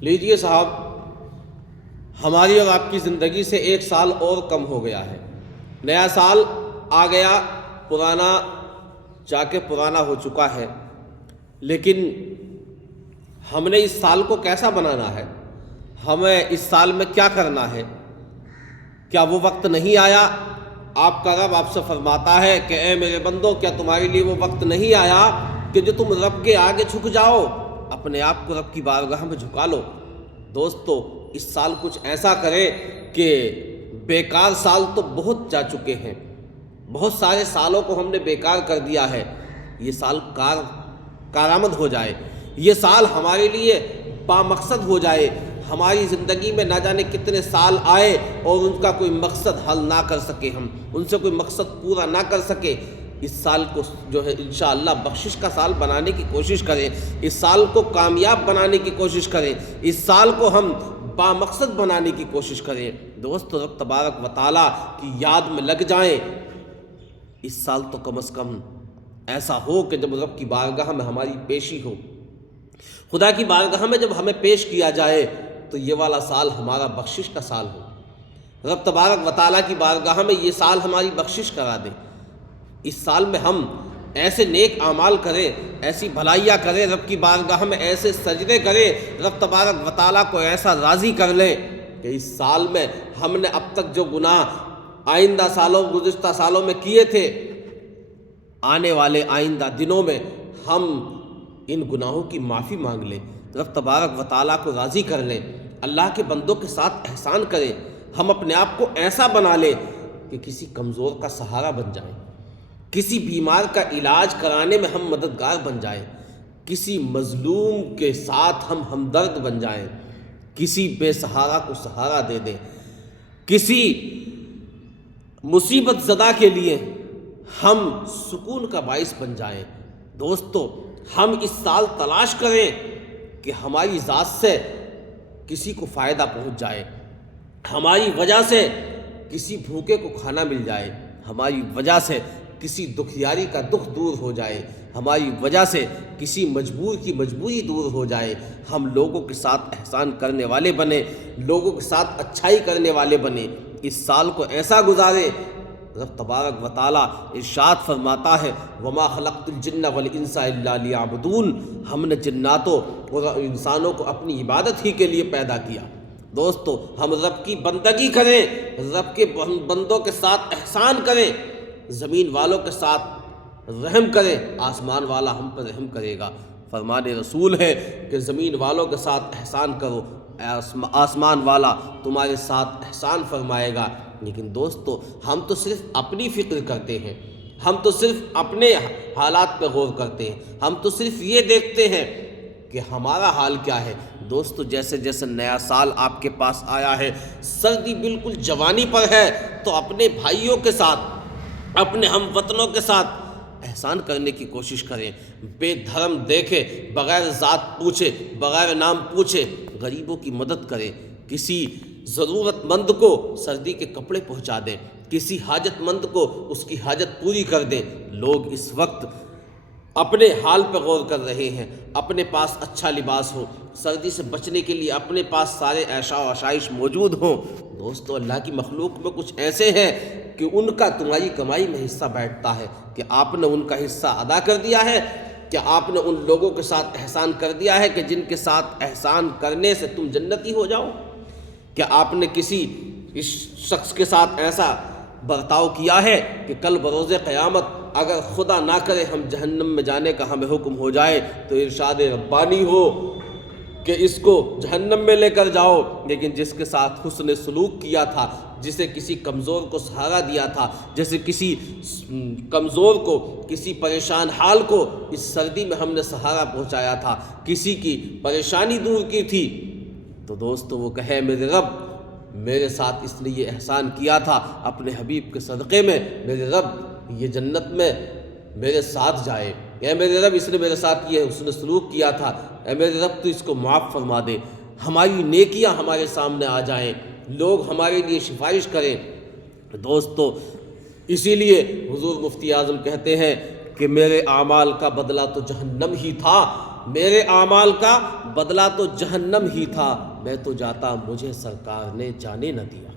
لیجئے صاحب، ہماری اور آپ کی زندگی سے ایک سال اور کم ہو گیا ہے، نیا سال آ گیا، پرانا جا کے پرانا ہو چکا ہے، لیکن ہم نے اس سال کو کیسا بنانا ہے؟ ہمیں اس سال میں کیا کرنا ہے؟ کیا وہ وقت نہیں آیا؟ آپ کا رب آپ سے فرماتا ہے کہ اے میرے بندو، کیا تمہارے لیے وہ وقت نہیں آیا کہ جو تم رب کے آگے جھک جاؤ، اپنے آپ کو رب کی بارگاہ میں جھکا لو؟ دوستو، اس سال کچھ ایسا کریں کہ بیکار سال تو بہت جا چکے ہیں، بہت سارے سالوں کو ہم نے بیکار کر دیا ہے، یہ سال کارآمد ہو جائے، یہ سال ہمارے لیے بامقصد ہو جائے۔ ہماری زندگی میں نہ جانے کتنے سال آئے اور ان کا کوئی مقصد حل نہ کر سکے، ہم ان سے کوئی مقصد پورا نہ کر سکے۔ اس سال کو جو ہے انشاءاللہ بخشش کا سال بنانے کی کوشش کریں، اس سال کو کامیاب بنانے کی کوشش کریں، اس سال کو ہم بامقصد بنانے کی کوشش کریں۔ دوستو، رب تبارک و تعالیٰ کی یاد میں لگ جائیں۔ اس سال تو کم از کم ایسا ہو کہ جب رب کی بارگاہ میں ہماری پیشی ہو، خدا کی بارگاہ میں جب ہمیں پیش کیا جائے، تو یہ والا سال ہمارا بخشش کا سال ہو، رب تبارک و تعالیٰ کی بارگاہ میں یہ سال ہماری بخشش کرا دے۔ اس سال میں ہم ایسے نیک اعمال کریں، ایسی بھلائیاں کریں، رب کی بارگاہ میں ایسے سجدے کریں، رب تبارک و تعالیٰ کو ایسا راضی کر لیں کہ اس سال میں ہم نے اب تک جو گناہ آئندہ سالوں، گزشتہ سالوں میں کیے تھے، آنے والے آئندہ دنوں میں ہم ان گناہوں کی معافی مانگ لیں، رب تبارک و تعالیٰ کو راضی کر لیں، اللہ کے بندوں کے ساتھ احسان کریں، ہم اپنے آپ کو ایسا بنا لیں کہ کسی کمزور کا سہارا بن جائیں، کسی بیمار کا علاج کرانے میں ہم مددگار بن جائیں، کسی مظلوم کے ساتھ ہم ہمدرد بن جائیں، کسی بے سہارا کو سہارا دے دیں، کسی مصیبت زدہ کے لیے ہم سکون کا باعث بن جائیں۔ دوستو، ہم اس سال تلاش کریں کہ ہماری ذات سے کسی کو فائدہ پہنچ جائے، ہماری وجہ سے کسی بھوکے کو کھانا مل جائے، ہماری وجہ سے کسی دکھیاری کا دکھ دور ہو جائے، ہماری وجہ سے کسی مجبور کی مجبوری دور ہو جائے، ہم لوگوں کے ساتھ احسان کرنے والے بنیں، لوگوں کے ساتھ اچھائی کرنے والے بنیں، اس سال کو ایسا گزارے۔ رب تبارک و تعالیٰ ارشاد فرماتا ہے وما خلقت الجن والانس الا لیعبدون، ہم نے جناتوں اور انسانوں کو اپنی عبادت ہی کے لیے پیدا کیا۔ دوستو، ہم رب کی بندگی کریں، رب کے بندوں کے ساتھ احسان کریں، زمین والوں کے ساتھ رحم کریں، آسمان والا ہم پر رحم کرے گا۔ فرمان رسول ہے کہ زمین والوں کے ساتھ احسان کرو، آسمان والا تمہارے ساتھ احسان فرمائے گا۔ لیکن دوستو، ہم تو صرف اپنی فکر کرتے ہیں، ہم تو صرف اپنے حالات پہ غور کرتے ہیں، ہم تو صرف یہ دیکھتے ہیں کہ ہمارا حال کیا ہے۔ دوستو، جیسے جیسے نیا سال آپ کے پاس آیا ہے، سردی بالکل جوانی پر ہے، تو اپنے بھائیوں کے ساتھ، اپنے ہم وطنوں کے ساتھ احسان کرنے کی کوشش کریں، بے دھرم دیکھے، بغیر ذات پوچھے، بغیر نام پوچھے غریبوں کی مدد کریں، کسی ضرورت مند کو سردی کے کپڑے پہنچا دیں، کسی حاجت مند کو اس کی حاجت پوری کر دیں۔ لوگ اس وقت اپنے حال پہ غور کر رہے ہیں، اپنے پاس اچھا لباس ہو، سردی سے بچنے کے لیے اپنے پاس سارے عیش و آشائش موجود ہوں۔ دوستو، اللہ کی مخلوق میں کچھ ایسے ہیں کہ ان کا تمہاری کمائی میں حصہ بیٹھتا ہے، کہ آپ نے ان کا حصہ ادا کر دیا ہے، کہ آپ نے ان لوگوں کے ساتھ احسان کر دیا ہے کہ جن کے ساتھ احسان کرنے سے تم جنتی ہو جاؤ؟ کہ آپ نے کسی اس شخص کے ساتھ ایسا برتاؤ کیا ہے کہ کل بروز قیامت اگر خدا نہ کرے ہم جہنم میں جانے کا ہمیں حکم ہو جائے تو ارشاد ربانی ہو کہ اس کو جہنم میں لے کر جاؤ، لیکن جس کے ساتھ حسن سلوک کیا تھا، جسے کسی کمزور کو سہارا دیا تھا، جیسے کسی کمزور کو، کسی پریشان حال کو اس سردی میں ہم نے سہارا پہنچایا تھا، کسی کی پریشانی دور کی تھی، تو دوستو وہ کہے میرے رب میرے ساتھ اس نے یہ احسان کیا تھا، اپنے حبیب کے صدقے میں میرے رب یہ جنت میں میرے ساتھ جائے، اے میرے رب اس نے میرے ساتھ یہ حسن سلوک کیا تھا، اے میرے رب تو اس کو معاف فرما دے، ہماری نیکیاں ہمارے سامنے آ جائیں، لوگ ہمارے لیے سفارش کریں۔ دوستو، اسی لیے حضور مفتی اعظم کہتے ہیں کہ میرے اعمال کا بدلہ تو جہنم ہی تھا، میرے اعمال کا بدلہ تو جہنم ہی تھا، میں تو جاتا مجھے سرکار نے جانے نہ دیا۔